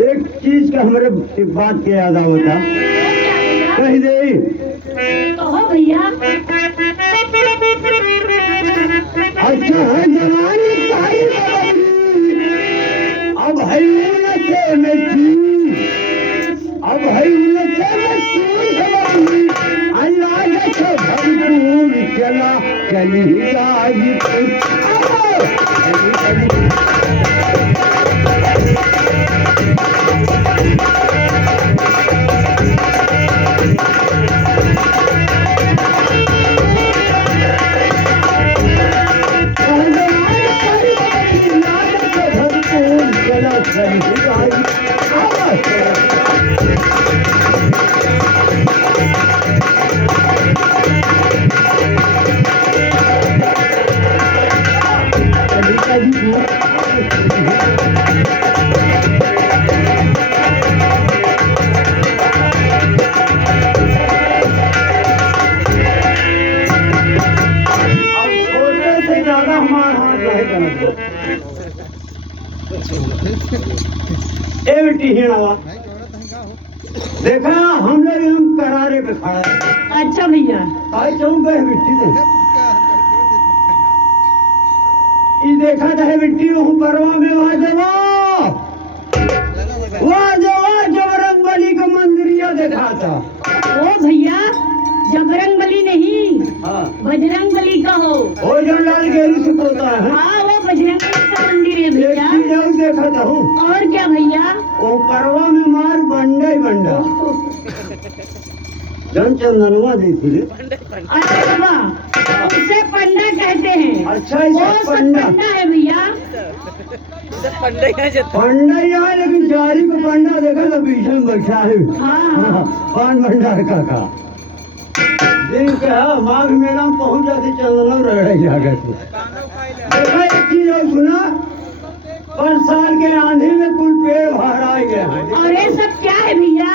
एक चीज का हमारे एक बात के याद आवता कह दे कहो भैया। अच्छा है जवानी सारी अब है उनसे में चीज अब है उनसे में चीज अल्लाह के भरपूर चला चली गाजीपुर देखा हम लोग हम करारे पे खड़ा है। अच्छा भैया आज जाऊँ गए मिट्टी दे ये देखा था मिट्टी वहाँ परवा में वहाँ जवा जबरंग बली का मंदिरिया देखा था। ओ भैया जबरंग बली नहीं हाँ बजरंग बली का हो। वो जो लाल गेरी से बोलता है हाँ वो बजरंग बली का मंदिर है भैया। देखा था हूँ और क्या भैया वो परवा में मार बंडा ही बंडा जन चंदनवा देखी रे। अरे बाबा उसे पंडा कहते हैं। अच्छा वो इसे सब पंडा पंडा है भैया। पंडा यहाँ लेकिन जारी को पंडा देखा था भीषण बैठा है। हाँ पान भंडार का दिन क्या माघ मेला में पहुंच जाती चंदनव रह जाकर से देखा एक चीज और सुना 5 साल के आंधी में कुल पेड़ भरा गया है। और ये सब क्या है भैया।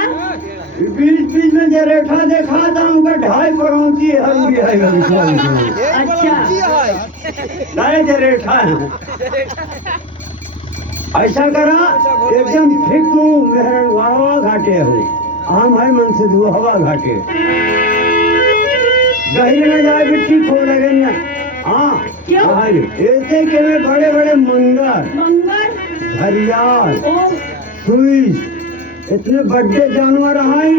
बीच बीच में जरेठा देखा था उनका 2.5 करोड़ की हम भी है। अच्छा नए जरेठा है ऐसा करा एकदम ठीक तू मेहर हवा घाटे हो आम है मन से धो हवा घाटे गहरी न जाए मिट्टी खो लगे ना। हाँ क्यों? ऐसे के में बड़े बड़े मंगर घरियाल ओ सुईस इतने बड़े जानवर हैं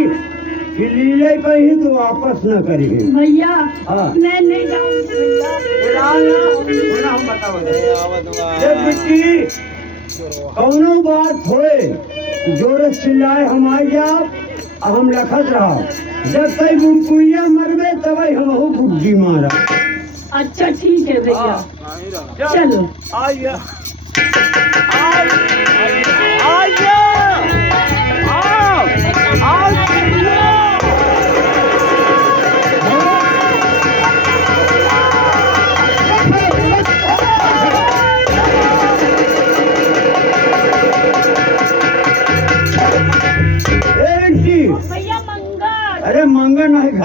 कि लीले पे ही तो वापस न करेंगे भैया। हाँ। मैं नहीं जाऊंगी भैया। मिट्टी कौनो बात होए जोर चिल्लाए हम आ जाओ हम लखत रहा जब तक बुढ़कुइया मरबे तब हम बुढ़ी मारा। अच्छा ठीक है भैया चलो। आइए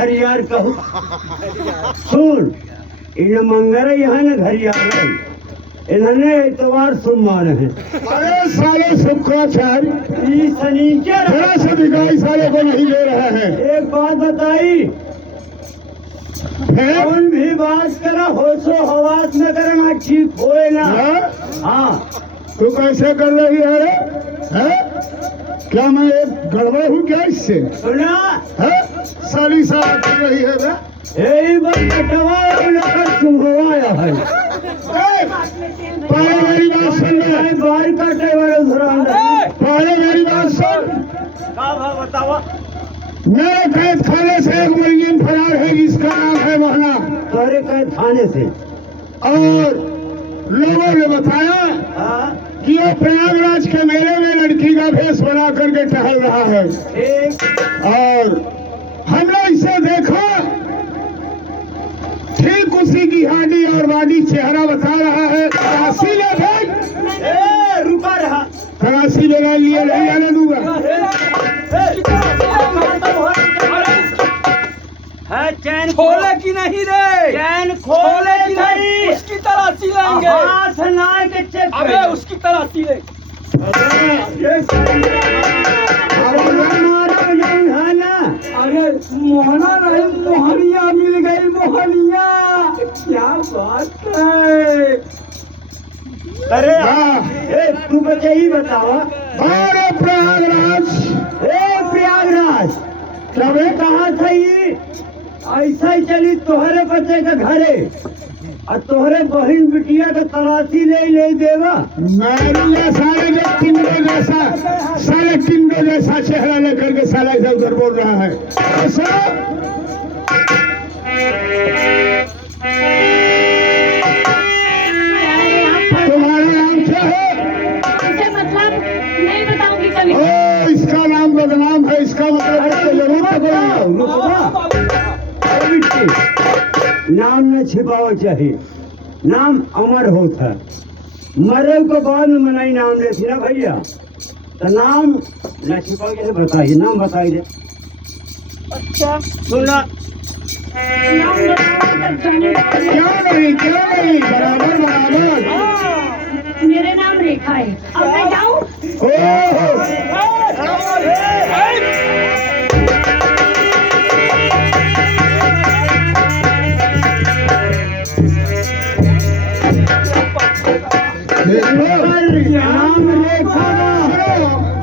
घरियार कहू सुन इन मंगरे यहाँ न घरियार इन्होंने इतवार सोमवार है। अरे साले शुक्राचार्य ये शनिचर थोड़ा सा दिखाई साले को नहीं दे रहा है। एक बात बताई है? कौन भी बात करा होशो हवास में करना ठीक होए ना। हाँ तू कैसे कर रही है रे? है? क्या मैं एक गड़बड़ हूँ क्या इससे? सुना है? साली साला कर रही है बे? यही बात कटवाया लेकर सुनवाया है। ए, पहले मेरी बात सुन ले। बाहर कटे वाले धुरान पहले मेरी बात सुन। बतावा मेरे कैद खाने से एक मुलजिम फरार है जिसका नाम है मोहना। तोरे कैद खाने से और लोगों ने बताया हाँ कि वो प्रयागराज के मेले में लड़की का भेष बना करके टहल रहा है। ठीक और हमने इसे देखा, ठीक उसी की हाडी और वाडी चेहरा बता रहा है। तलाशी ले भेज। रुका रहा तलाशी लगा लिए नहीं आने दूंगा। है चैन खोले की नहीं रे, चैन खोले की नहीं, उसकी तलाशी लेंगे। हाथ ना के चेक अबे उसकी तलाशी ले। है ना। अरे मोहना नहीं, मोहनिया मिल गई, मोहनिया। क्या बात है। अरे हाँ। तू बच्चे ही बतावा अरे प्रयागराज प्रयागराज क्या बे? कहाँ था ये ऐसा ही चली तोहरे बच्चे के घरे और तोहरे बहन बिटिया के तलाशी ले देवा। मैंने साले जो टिंडो जैसा चेहरा लेकर के साला इधर उधर बोल रहा है। ऐसा तुम्हारा नाम क्या है? मुझे मतलब नहीं बताऊंगी कभी। ओ, इसका नाम बदनाम है। इसका मतलब है कि जरूर नाम न छिपाओ चाहिए, नाम अमर होता है। मरे को बाद में मनाई नाम लेती ना भैया, तो नाम न छिपाओ के बताइए, नाम बताइए। अच्छा सुना नाम क्यों नहीं बराबर बराबर। मेरे नाम रेखा है। अब मैं जाऊँ? नाम रेखा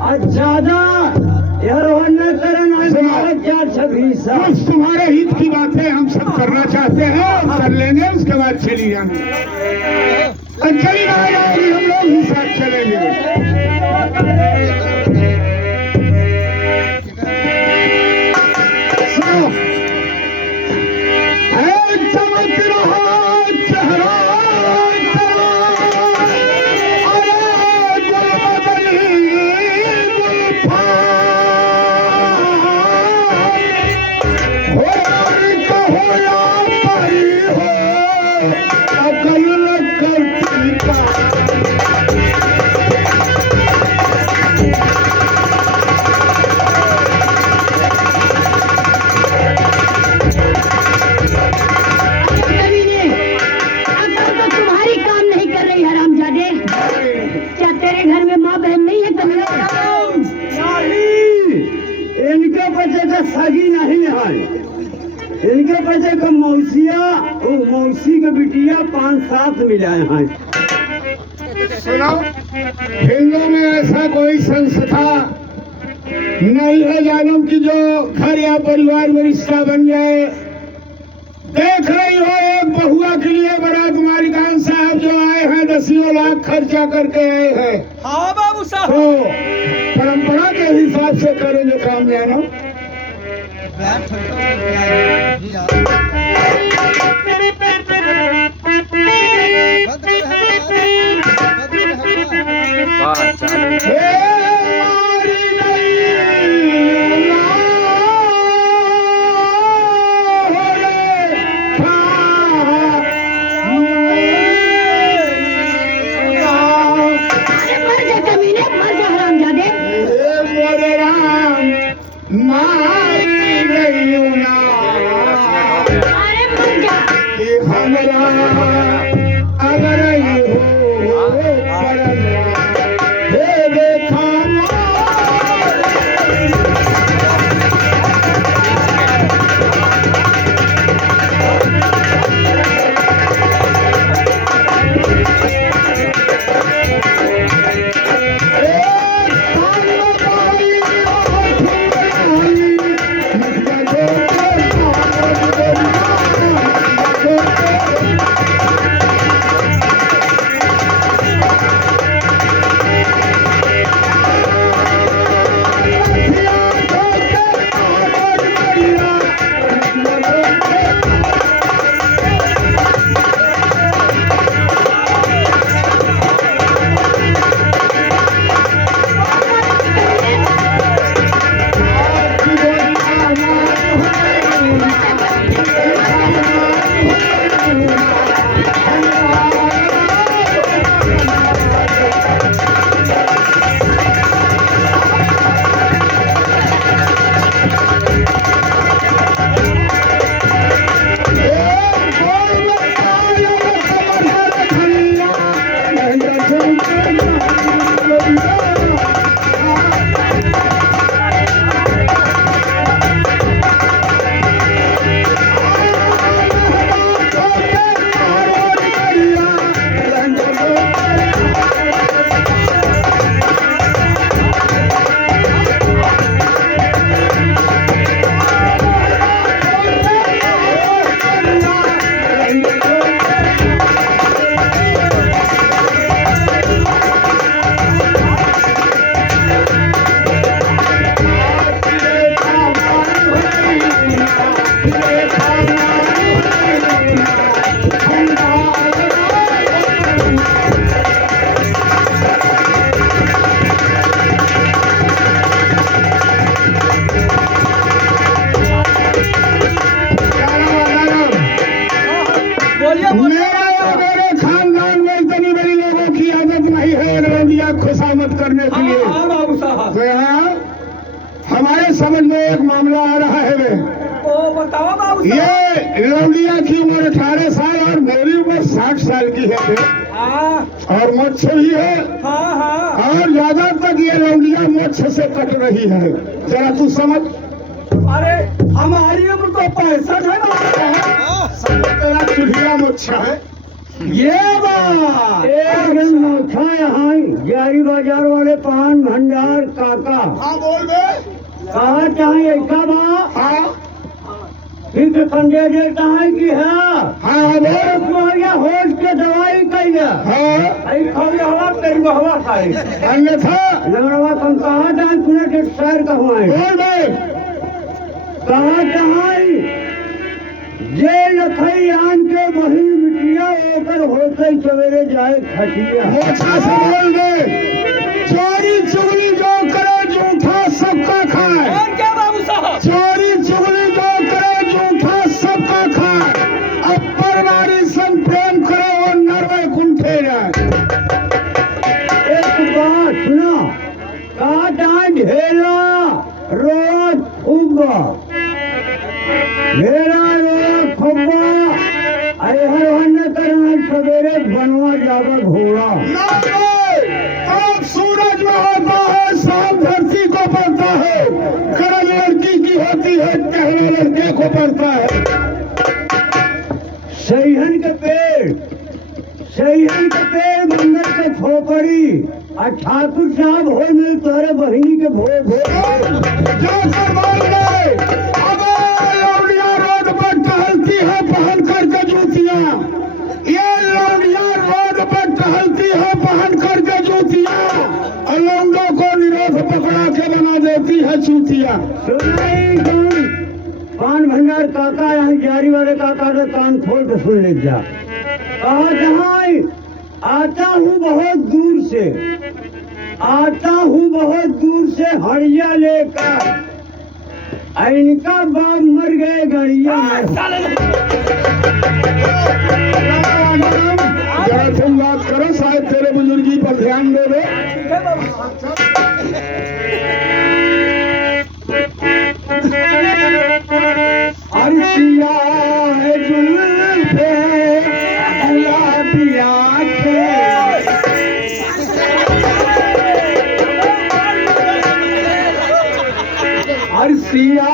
और ज्यादा न करना चार छब्बीस कुछ तुम्हारे हित की बातें हम सब करना चाहते हैं और कर लेंगे, उसके बाद चली जाएंगे। चली जाएगी, हम लोग ही साथ चलेंगे। चमक रहा चेहरा सगी नहीं है, इनके बच्चे को मौसी के बिटिया 5-7 मिलाए हैं। सुनो, हिंदू में ऐसा कोई संस्था नहीं है जानम की जो घर या परिवार में रिश्ता बन जाए। देख रही हो एक बहुआ के लिए बारात मालिकान साहब जो आए हैं, 10 लाख खर्चा करके आए हैं। हाँ बाबू साहब। तो परंपरा के हिसाब से करेंगे काम जानो। करने के लिए। हाँ बाबू साहब। तो यहाँ हमारे समझ में एक मामला आ रहा है वे, तो बताओ बाबू साहब। ये लौंडिया की उम्र 18 साल और मेरी उम्र 60 साल की है वे। हाँ और मोछ भी है, हाँ हाँ। और ज्यादा तक ये लौंडिया मोछ से कट रही है। जरा तू समझ, अरे हमारी उम्र तो 65 है बाबू साहब। तेरा चुहिया मोछा है। ये बात। एक दिन नौथा यहाँ जारी बाजार वाले पान भंडार काका हाँ बोल बे। कहा चाहे ऐसा बा हाँ फिर संजय देता है कि है हाँ बोल। तुम्हारिया होश के दवाई कैले हाँ ऐ खाली हवा तेरी हवा खाई अन्यथा लगरवा कम कहा जाए तूने के शहर कहवाए बोल बे। कहा चाहे जे लखई आन के बही बिटिया ओकर होते सवेरे जाए खटिया मोछा से बोल दे। चोरी चुगली जो करे झूठा सबका खाए। और क्या बाबू साहब। चोरी चुगली जो करे झूठा सबका खाए। अब परवारी संग प्रेम करे वो नरवे कुंठे जाए। एक बात सुना कहा चाहे ढेला रोज खूबा ढेला रोज खूबा अरे हर वन्न करना सवेरे बनवा जावा घोड़ा तब सूरज में होता है, शाम धरती को पड़ता है। गरज लड़की की होती है, टहले लड़के को पड़ता है। सैहन के पेड़ मंगल के खोपड़ी और ठाकुर साहब हो मिल तोरे बहिनी के भोग जाकर बोल गए, अबे लौंडिया रोड पर टहलती है पहन करके जूतियां। ये लौंडिया रोड पर टहलती है पहन करके जूतियां, और लौंडों को निरोध पकड़ा के बना देती है चूतियां। पान भंडार काका यहाँ जारी वाले काका का कान खोल के सुन ले जा कहा जहाँ आता हूँ बहुत दूर से हरिया लेकर इनका बाप मर गए गड़िया में जरा तुम बात करो, शायद तेरे बुजुर्गी पर ध्यान दे दो। ठीक है बाबू अरसिया है जुल्फे गुलाबी आंखें, अरसिया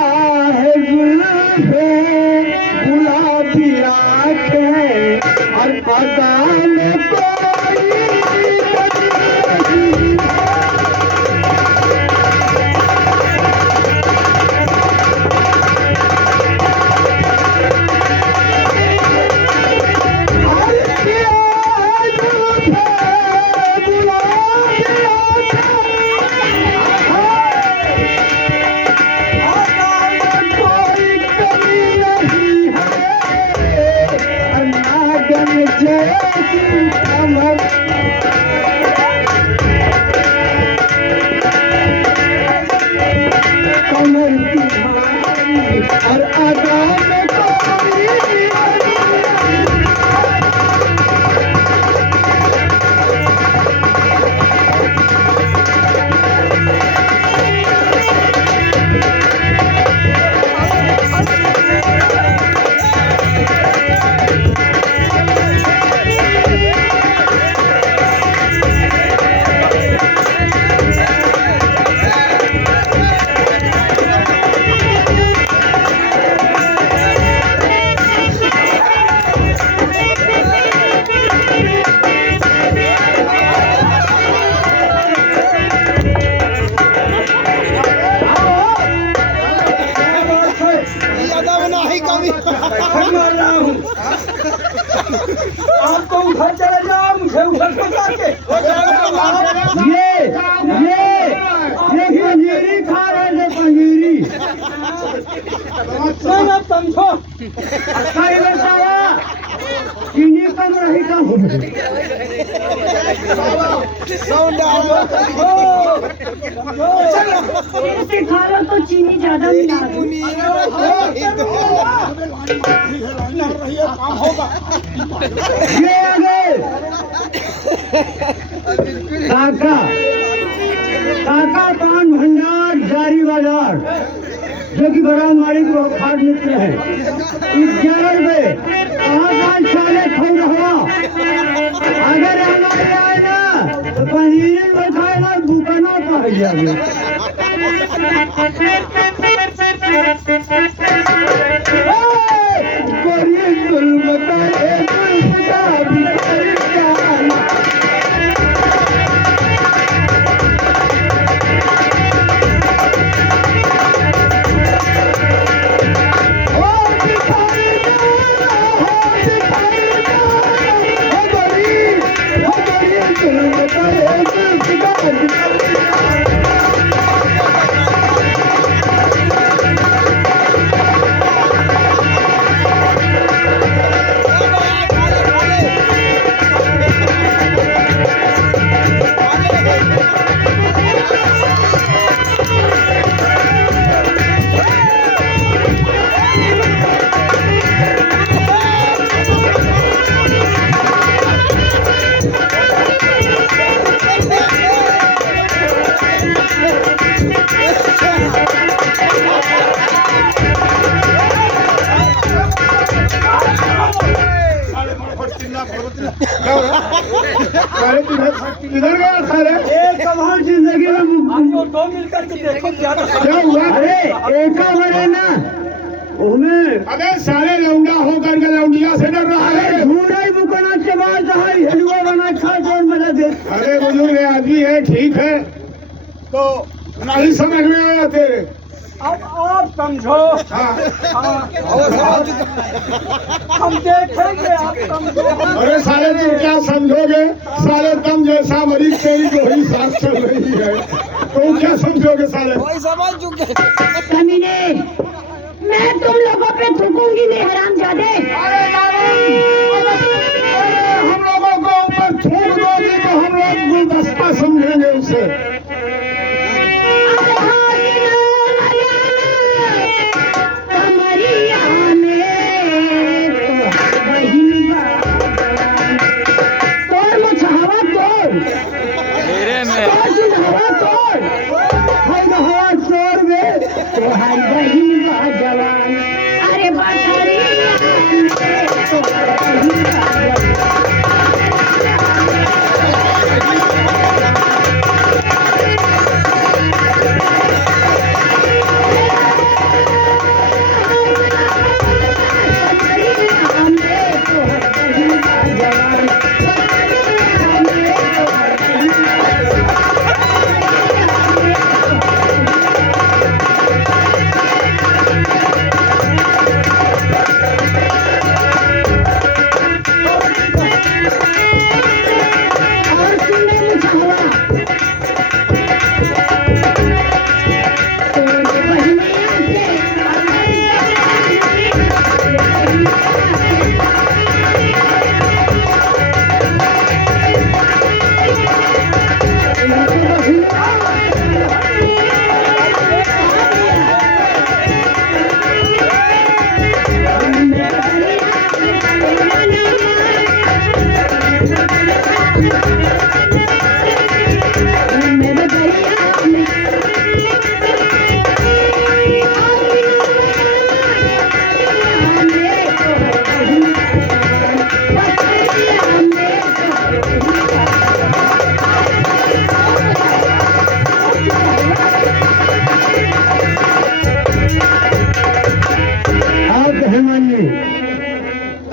है जुल्फे गुलाबी आंखें, और अदा में कोई नहीं। और आगा में कोई आपको उधर चले जाओ, मुझे उधर से जाके ये पंजीरी खा रहे थे पंजीरी नहीं आप समझो। अच्छा ये बताया चीनी कम रही कम हो गई से खा लो तो चीनी ज्यादा मिला दो। ये आ गए काका कुमार जो कि बड़ा मारी को खाद मित्र है 11 रुपए कहाँ साले खोल रहा अगर हमारे आए ना तो पनीर बैठाए ना दुकाना पा जाएगी इधर गया साले एक कमाल जिंदगी में दो मिलकर के देखो क्या क्या हुआ अरे एक बने ना उसमें अबे साले लौंडा होकर के लौंडिया से डर रहा है झूठा ही बुकना चबाल रहा है हलवा बना खा जोर मजा दे अरे बुजुर्ग आदमी है ठीक है तो नहीं समझ में आया तेरे अब आप समझो हाँ हम देखेंगे आप समझो अरे साले तुम क्या समझोगे साले तुम जैसा मरीज तेरी जो ही सांस चल रही है तुम क्या समझोगे साले कमीने मैं तुम लोगों पे थूकूंगी नहीं हरामजादे अरे हम लोगों को ऊपर थूक दोगी तो हम लोग गुलदस्ता समझेंगे उसे कमरिया में तोड़ मुझावा तोड़ हवा तोड़ हवा चोर में तोहारी बहिन बा जवान अरे बकरिया में तोहारी बहिन बा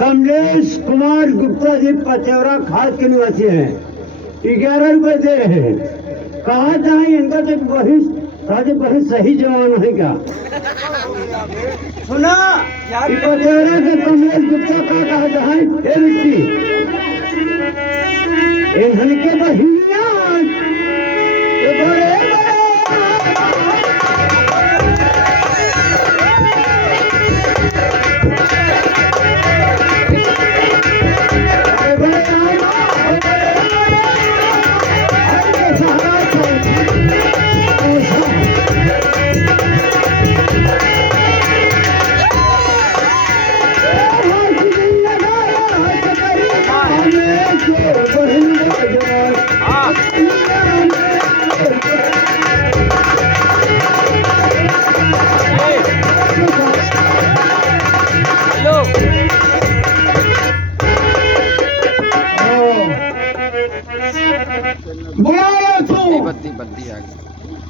कमलेश कुमार गुप्ता जी पचौरा खाद के निवासी हैं 11 रुपए दे रहे हैं कहा जाए इनका तो बहुत सही जवान है क्या सुना पचौरा के कमलेश गुप्ता का कहा जाए हे मिट्टी इनके बहिनिया बड़े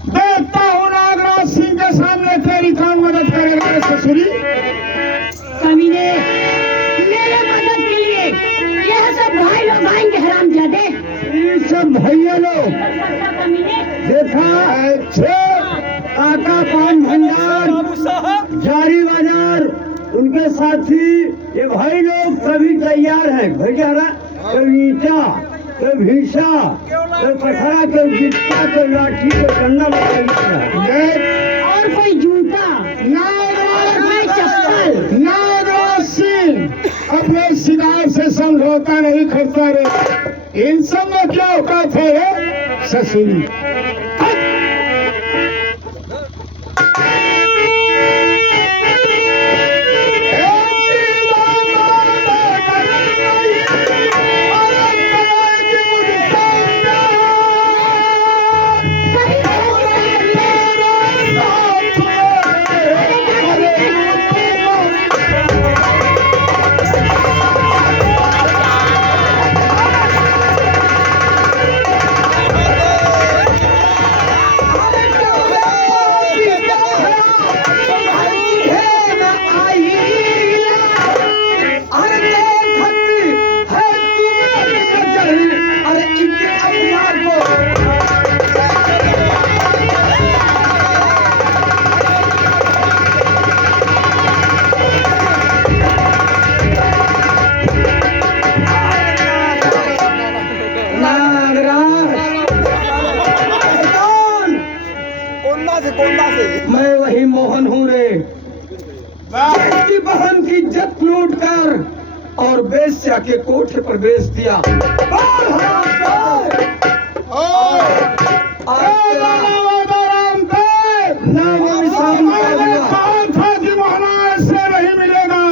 देखता हूँ नागराज सिंह के सामने तेरी कौन मदद करेगा रे ससुरी। कमीने, मेरे मदद के लिए यह सब भाई लोग आएंगे हरामजादे। ये सब भैया लोग कमीने, देखा अच्छे काका पान भंडार बाबू साहब जारी बाजार उनके साथी ये भाई लोग सभी तैयार हैं। भैया कोई ईटा कोई भीसा कोई पथरा कोई गिट्टा कोई लाठी कोई डंडा लगाया और कोई जूता और कोई चप्पल। नागराज सिंह अपने शिकार से समझौता नहीं करता रे। इन सब में क्या औकात है रे ससुरी। मैं वही मोहन हूँ रे, जिसकी बहन की इज्जत लूट कर और बेश्या के कोठे पर बेच दिया। नहीं मिलेगा।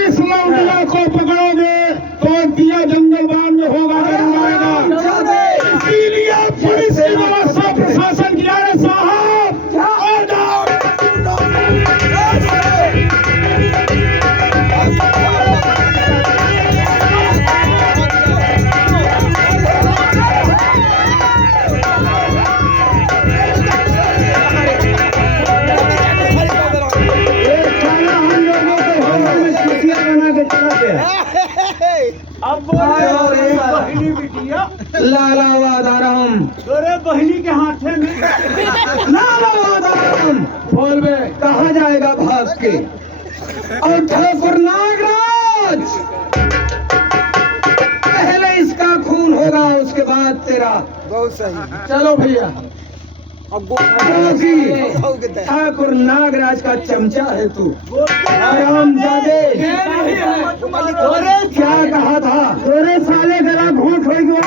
इस लौटिया को पकड़ोगे तो दिया जंगल बान में होगा इसीलिए पुलिस की व्यवस्था प्रशासन किया रे साहब। अब बहनी बिटिया लाला वादाराम, तोरे बहनी के हाथे में लाला वादाराम बोल बे कहाँ जाएगा भाग के। और ठाकुर नागराज, पहले इसका खून होगा उसके बाद तेरा। बहुत सही। चलो भैया, अब क्योंकि ठाकुर नागराज का चमचा है तू। हरामजादे, तोरे क्या कहा था? तोरे साले गला घोट हो गया।